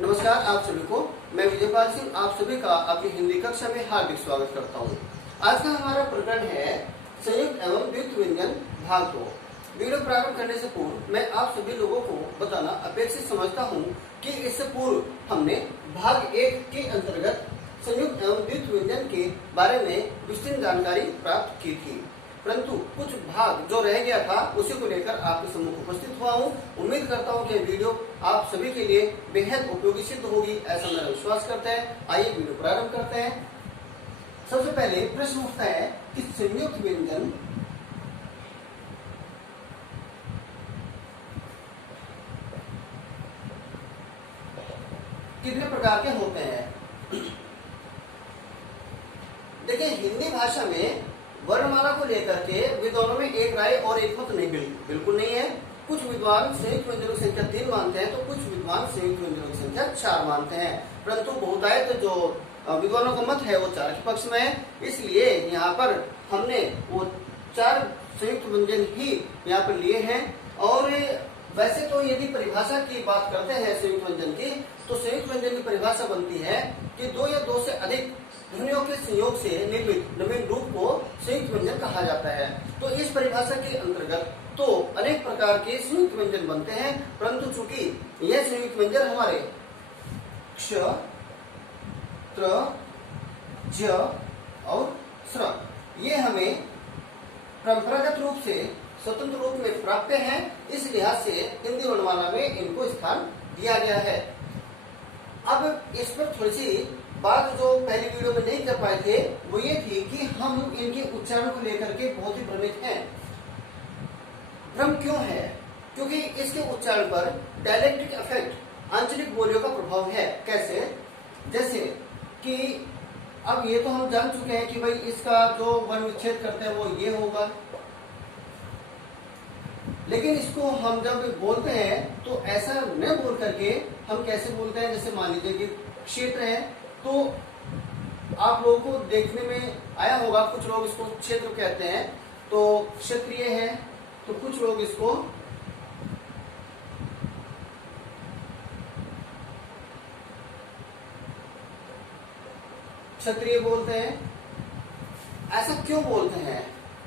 नमस्कार आप सभी को। मैं विजयपाल सिंह आप सभी का अपनी हिंदी कक्षा में हार्दिक स्वागत करता हूँ। आज का हमारा प्रकरण है संयुक्त एवं द्वित्व व्यंजन भाग 2। वीडियो प्रारंभ करने से पूर्व मैं आप सभी लोगों को बताना अपेक्षित समझता हूँ कि इससे पूर्व हमने भाग 1 के अंतर्गत संयुक्त एवं द्वित्व व्यंजन के बारे में विस्तृत जानकारी प्राप्त की थी, परंतु कुछ भाग जो रह गया था उसी को लेकर आपके सम्मुख उपस्थित हुआ हूँ। उम्मीद करता हूँ कि वीडियो आप सभी के लिए बेहद उपयोगी सिद्ध होगी, ऐसा मेरा विश्वास करता है। आइए वीडियो प्रारंभ करते हैं। सबसे पहले प्रश्न उठता है कि संयुक्त व्यंजन कितने प्रकार के होते हैं। देखिए, हिंदी भाषा में वर्णमाला को लेकर के विद्वानों में एक राय और एक मत नहीं बिल्कुल नहीं है। कुछ विद्वान संयुक्त व्यंजनों की संख्या 3 मानते हैं तो कुछ विद्वान संयुक्त व्यंजनों की संख्या 4 मानते हैं, परंतु बहुतायत जो विद्वानों का मत है वो 4 के पक्ष में है। इसलिए यहाँ पर हमने वो 4 संयुक्त व्यंजन ही यहाँ पर लिए हैं। और वैसे तो यदि परिभाषा की बात करते हैं संयुक्त व्यंजन की, तो संयुक्त व्यंजन की परिभाषा बनती है कि 2 या 2 से अधिक ध्वनियों के संयोग से निर्मित नवीन रूप को संयुक्त व्यंजन कहा जाता है। तो इस परिभाषा के अंतर्गत तो अनेक प्रकार के संयुक्त व्यंजन बनते हैं, परंतु चूंकि यह संयुक्त व्यंजन हमारे क्ष, त्र, ज और स्र ये हमें परंपरागत रूप से स्वतंत्र रूप में प्राप्य हैं। इस लिहाज से हिंदी वर्णमाला में इनको स्थान दिया गया है। अब इस पर थोड़ी सी बात जो पहली वीडियो में नहीं कर पाए थे वो ये थी कि हम इनके उच्चारण को लेकर के बहुत ही भ्रमित हैं। भ्रम क्यों है? क्योंकि इसके उच्चारण पर डायलेक्टिक इफेक्ट आंचलिक बोलियों का प्रभाव है। कैसे? जैसे कि अब ये तो हम जान चुके हैं कि भाई इसका जो वर्ण विच्छेद करते हैं वो ये होगा, लेकिन इसको हम जब बोलते हैं तो ऐसा न बोल करके हम कैसे बोलते हैं, जैसे मान लीजिए कि क्षेत्र है तो आप लोगों को देखने में आया होगा, कुछ लोग इसको क्षेत्र कहते हैं तो क्षेत्रीय है, तो कुछ लोग इसको क्षत्रिय बोलते हैं। ऐसा क्यों बोलते हैं?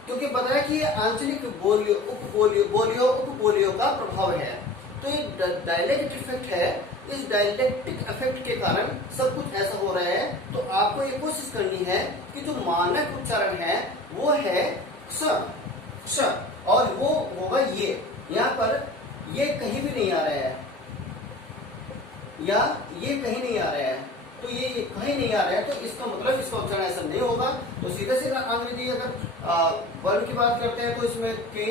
क्योंकि बताया कि ये आंचलिक बोलियों उपबोलियों का प्रभाव है। तो ये डायलेक्टिक इफेक्ट है। इस डायलेक्टिक इफेक्ट के कारण सब कुछ ऐसा हो रहा है। तो आपको ये कोशिश करनी है कि जो मानक उच्चारण है वो है क्ष, और वो होगा ये। यहाँ पर ये कहीं भी नहीं आ रहा है या ये कहीं नहीं आ रहा है, तो ये कहीं नहीं आ रहा है, तो इसका मतलब इसका उच्चारण ऐसा नहीं होगा। तो सीधे सीधा अंग्रेजी अगर वर्ण की बात करते हैं तो इसमें के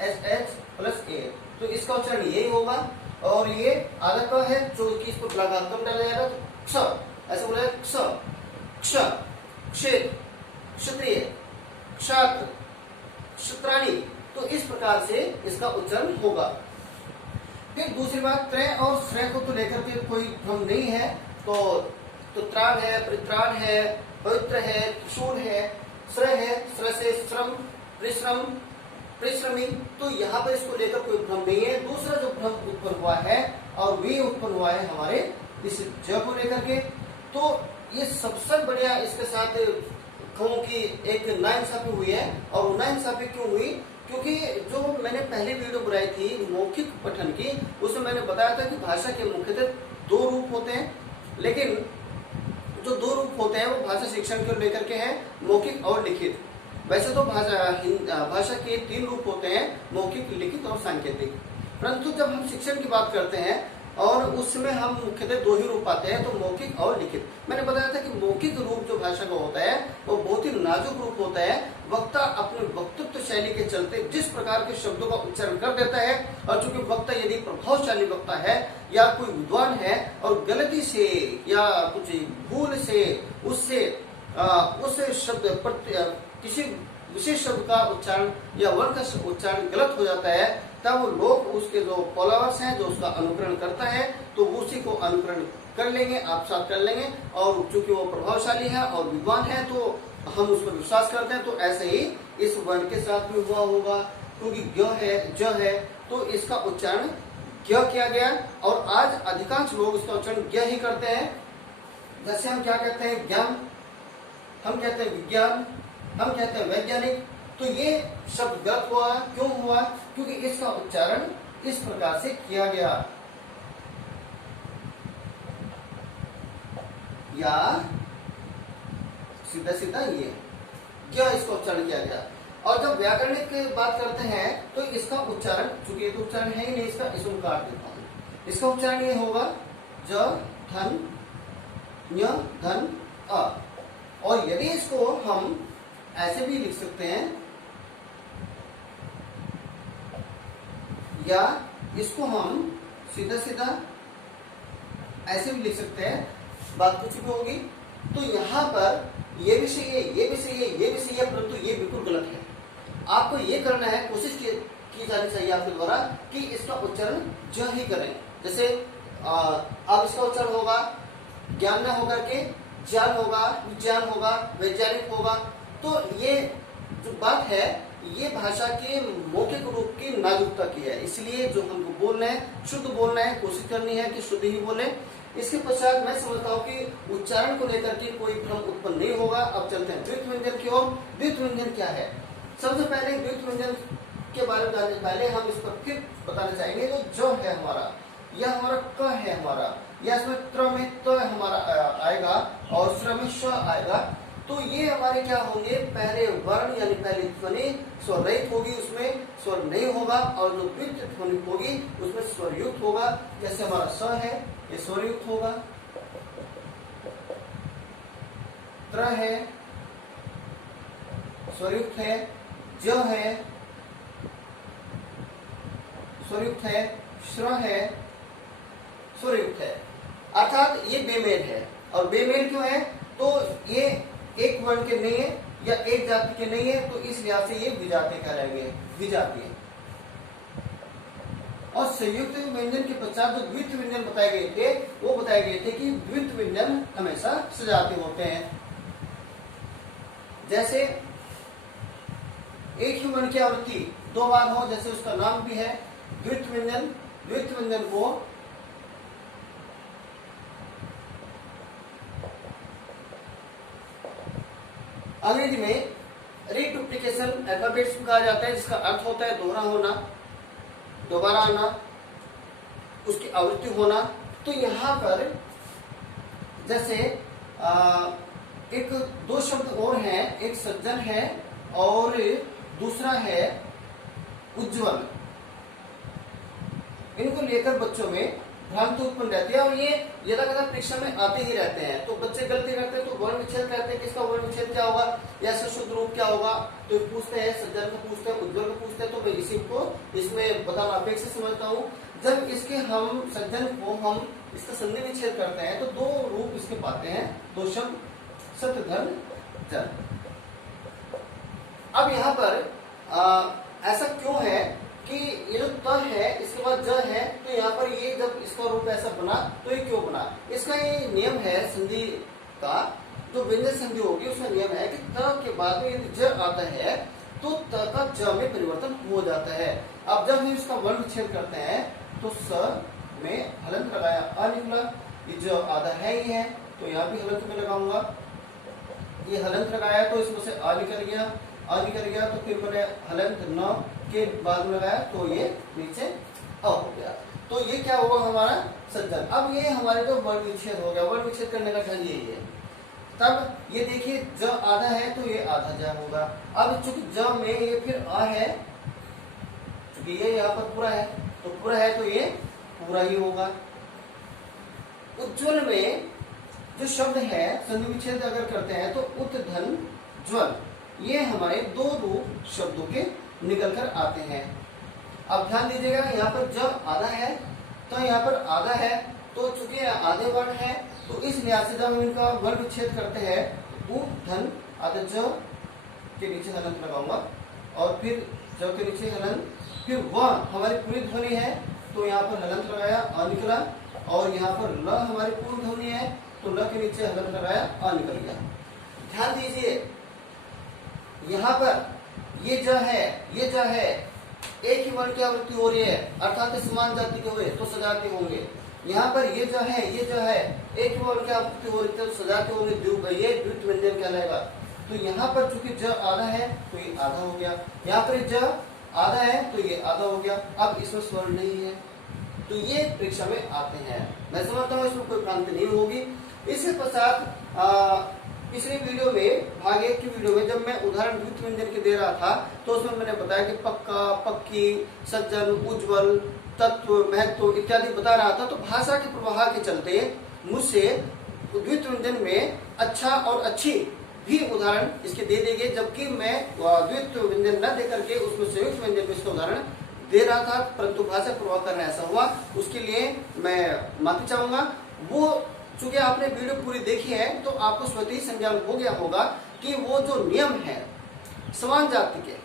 एस एच प्लस ए, तो इसका उच्चारण यही होगा। और ये आधा का है जो कि इस पर लगातार डाला जाएगा तो क्ष, ऐसे बोला क्ष, क्ष, क्षेत्र, क्षत्रिय, क्षात्र, क्षत्राणी, तो इस प्रकार से इसका उच्चारण होगा। फिर दूसरी बात, त्रय और श्रेय को तो लेकर के कोई भ्रम नहीं है। तो त्राण है, परित्राण है, पवित्र है, त्रिशूल है, श्रय है, श्रय से श्रम, परिश्रम, परिश्रमी, तो यहाँ पर इसको लेकर कोई भ्रम नहीं है। दूसरा जो भ्रम उत्पन्न हुआ है और वे उत्पन्न हुआ है हमारे इस ज को लेकर के, तो ये सबसे बढ़िया इसके साथ कहूँ कि एक नाइंसाफी हुई है। और वो नाइंसाफी क्यों हुई? क्योंकि जो मैंने पहली वीडियो बनाई थी मौखिक पठन की, उसमें मैंने बताया था कि भाषा के मुख्यतः 2 रूप होते हैं, लेकिन जो 2 रूप होते हैं वो भाषा शिक्षण को लेकर के हैं, मौखिक और लिखित। वैसे तो भाषा के 3 रूप होते हैं, मौखिक, लिखित और सांकेतिक, परंतु जब हम शिक्षण की बात करते हैं और उसमें हम मुख्यतः 2 ही रूप आते हैं, तो मौखिक और लिखित। मैंने बताया था कि मौखिक रूप जो भाषा का होता है वो बहुत ही नाजुक रूप होता है। वक्ता अपने वक्तृत्व शैली के चलते जिस प्रकार के शब्दों का उच्चारण कर देता है, और चूंकि वक्ता यदि प्रभावशाली वक्ता है या कोई विद्वान है और गलती से या कुछ भूल से उससे उस शब्द किसी विशेष शब्द का उच्चारण या वर्ण का उच्चारण गलत हो जाता है, तब लोग उसके जो फॉलोअर्स हैं जो उसका अनुकरण करता है तो उसी को अनुकरण कर लेंगे, आप साथ कर लेंगे। और चूंकि वो प्रभावशाली है और विद्वान है तो हम उस पर विश्वास करते हैं। तो ऐसे ही इस वर्ण के साथ भी हुआ होगा, क्योंकि ग है, ज है, तो इसका उच्चारण क्या किया गया, और आज अधिकांश लोग उसका उच्चारण ज्ञ ही करते हैं। जैसे हम क्या कहते हैं, ज्ञान, हम कहते हैं विज्ञान, हम कहते हैं वैज्ञानिक। तो ये शब्द गलत हुआ। क्यों हुआ? क्योंकि इसका उच्चारण इस प्रकार से किया गया, या सीधा सीधा ये क्या इसका उच्चारण किया गया। और जब व्याकरणिक की बात करते हैं तो इसका उच्चारण, चूंकि ये तो उच्चारण है ही नहीं इसका, इसको काट देता हूं। इसका उच्चारण ये होगा ज धन ञ धन अ। और यदि इसको हम ऐसे भी लिख सकते हैं, या इसको हम सीधा सीधा ऐसे भी लिख सकते हैं, बात कुछ भी होगी। तो यहाँ पर ये भी सही है, ये भी सही है, ये भी सही है, परंतु ये बिल्कुल गलत है। आपको ये करना है, कोशिश की जानी चाहिए आपके द्वारा कि इसका उच्चारण ज ही करें। जैसे अब इसका उच्चारण होगा ज्ञान न होकर के ज्ञान होगा, विज्ञान होगा, वैज्ञानिक होगा। तो ये जो बात है ये भाषा के मौखिक रूप की नाजुकता की है। इसलिए जो हमको बोलना है, शुद्ध बोलना है, कोशिश करनी है कि शुद्ध ही बोले। इसके पश्चात मैं समझता हूँ कि उच्चारण को लेकर के कोई भ्रम उत्पन्न नहीं होगा। अब चलते हैं द्वित व्यंजन की ओर। द्वित व्यंजन क्या है? सबसे पहले द्वित व्यंजन के बारे में जानने से पहले हम इस पर फिर बताना चाहेंगे। तो जो है हमारा, यह हमारा क है हमारा, या इसमें त्र में त हमारा आएगा और स्र में श आएगा। तो ये हमारे क्या होंगे, पहले वर्ण यानी पहली ध्वनि स्वर रहित होगी, उसमें स्वर नहीं होगा। और जो द्वितीय ध्वनि होगी उसमें स्वर युक्त होगा। जैसे हमारा स है, ये स्वर युक्त होगा। त्र है, स्वर युक्त है। ज है, स्वर युक्त है। श्र है, स्वर युक्त है। अर्थात ये बेमेल है। और बेमेल क्यों है? तो ये एक वर्ण के नहीं है या एक जाति के नहीं है, तो इस लिहाज से ये विजातीय कहलाएंगे, विजातीय। और संयुक्त व्यंजन के पश्चात जो द्वितीय व्यंजन बताए गए थे, वो बताए गए थे कि द्वितीय व्यंजन हमेशा सजातीय होते हैं। जैसे एक ही वर्ण की आवृत्ति दो बार हो, जैसे उसका नाम भी है द्वितीय व्यंजन। द्वितीय व्यंजन को अंग्रेजी में रिडुप्लीकेशन अल्फाबेट्स कहा जाता है, जिसका अर्थ होता है दोहरा होना, दोबारा आना, उसकी आवृत्ति होना। तो यहाँ पर जैसे एक दो शब्द और हैं, एक सज्जन है और दूसरा है उज्जवल। इनको लेकर बच्चों में भ्रांति उत्पन्न रहती है और ये यथाकथा परीक्षा में आते ही रहते हैं। तो बच्चे गलती करते हैं तो वर्ण विच्छेद कहते हैं कि इसका वर्ण विच्छेद क्या होगा या शुद्ध रूप क्या होगा। तो पूछते हैं, सज्जन को पूछते हैं, उज्जवल को पूछते हैं। तो मैं इसी को इसमें बताना अपेक्षित समझता हूँ। जब इसके हम सज्जन को हम इसका संधि विच्छेद करते हैं तो दो रूप इसके पाते हैं, दो शब्द सत्य धन जन। अब यहाँ पर ऐसा क्यों है कि ये जो त है इसके बाद ज है, तो यहाँ पर ये जब इसका रूप ऐसा बना तो ये क्यों बना? इसका ये नियम है संधि का, जो व्यंजन संधि होगी उसका नियम है कि त के बाद में यदि ज आता है तो त का ज में परिवर्तन हो जाता है। अब जब हम इसका वर्ण विच्छेद करते हैं तो स में हलंत लगाया अ निकला, ये ज आधा है ही है तो यहाँ भी हलंत में लगाऊंगा। ये हलंत लगाया तो इसमें से आ निकल गया, आ निकल गया तो फिर मैंने हलंत न के बाद में लगाया तो ये नीचे अ हो गया। तो ये क्या होगा हमारा सज्जन। अब ये हमारे जो वर्ण विच्छेद हो गया, वर्ण विच्छेद करने का ढंग यही है। तब ये देखिए ज आधा है तो ये आधा ज होगा। अब चूंकि ज में ये फिर आ है, चूंकि ये यहाँ पर पूरा है तो पूरा है तो ये पूरा ही होगा। उज्ज्वल में जो शब्द है संधि विच्छेद अगर करते हैं तो उत धन ज्वल, ये हमारे दो रूप शब्दों के निकल कर आते हैं। अब ध्यान दीजिएगा यहाँ पर जब आधा है तो यहाँ पर आधा है, तो चूंकि आधे वर्ण है तो इस लिहाज से जब हम इनका वर्ण विच्छेद करते हैं उ धन आधा ज के नीचे हलंत लगाऊंगा और फिर ज के नीचे हलंत, फिर वह हमारी पूरी ध्वनि है तो यहाँ पर हलंत लगाया अ निकला, और यहाँ पर ल हमारी पूर्ण ध्वनि है तो ल के नीचे हलंत लगाया अ निकल गया। ध्यान दीजिए यहाँ पर ये ज है, ये ज है, एक ही वर्ण की आवृत्ति हो रही है अर्थात समान जाति के हुए तो सजातीय होंगे। यहाँ पर ये जो है एक ही वर्ण की आवृत्ति हो रही है तो सजातीय होंगे, ये द्वित्व व्यंजन कहलाएगा। तो यहाँ पर चूंकि ज आधा है तो ये आधा हो गया, यहाँ पर ज आधा है तो ये आधा हो गया। अब इसमें स्वर्ण नहीं है तो ये परीक्षा में आते हैं। मैं समझता हूँ इसमें कोई भ्रांति नहीं होगी। इसके पश्चात पिछले वीडियो में भाग 1 की वीडियो में जब मैं उदाहरण द्वित्व व्यंजन के दे रहा था तो उसमें मैंने बताया कि पक्का, पक्की, सज्जन, उज्ज्वल, तत्व, महत्व इत्यादि बता रहा था। तो भाषा के प्रवाह के चलते मुझसे द्वित्व व्यंजन में अच्छा और अच्छी भी उदाहरण इसके दे देंगे, जबकि मैं द्वित्व व्यंजन न दे करके उसमें संयुक्त व्यंजन में इसका उदाहरण दे रहा था, परंतु भाषा प्रवाह करना ऐसा हुआ, उसके लिए मैं माफी चाहूंगा। वो चूंकि आपने वीडियो पूरी देखी है तो आपको स्वतः ही संज्ञान हो गया होगा कि वो जो नियम है समान जाति के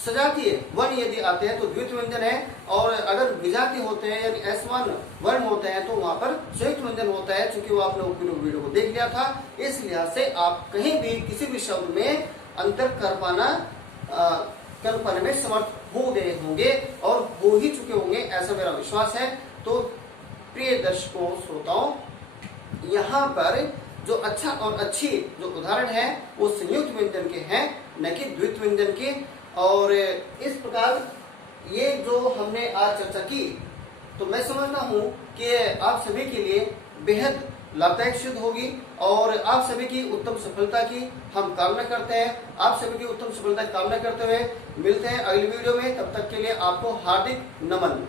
सजातीय वर्ण यदि आते हैं तो द्वित्व व्यंजन है, और अगर विजातीय होते हैं यानी असमान वर्ण होते हैं तो वहां पर संयुक्त व्यंजन होता है। चूंकि वो आपने वीडियो को देख लिया था, इस लिहाज से आप कहीं भी किसी भी शब्द में अंतर कर पाने में समर्थ हो गए होंगे और हो ही चुके होंगे, ऐसा मेरा विश्वास है। तो प्रिय दर्शकों, श्रोताओं, यहाँ पर जो अच्छा और अच्छी जो उदाहरण है वो संयुक्त व्यंजन के हैं, न कि द्वित्व व्यंजन के। और इस प्रकार ये जो हमने आज चर्चा की तो मैं समझता हूँ कि आप सभी के लिए बेहद लाभदायक सिद्ध होगी और आप सभी की उत्तम सफलता की हम कामना करते हैं। आप सभी की उत्तम सफलता की कामना करते हुए मिलते हैं अगली वीडियो में। तब तक के लिए आपको हार्दिक नमन।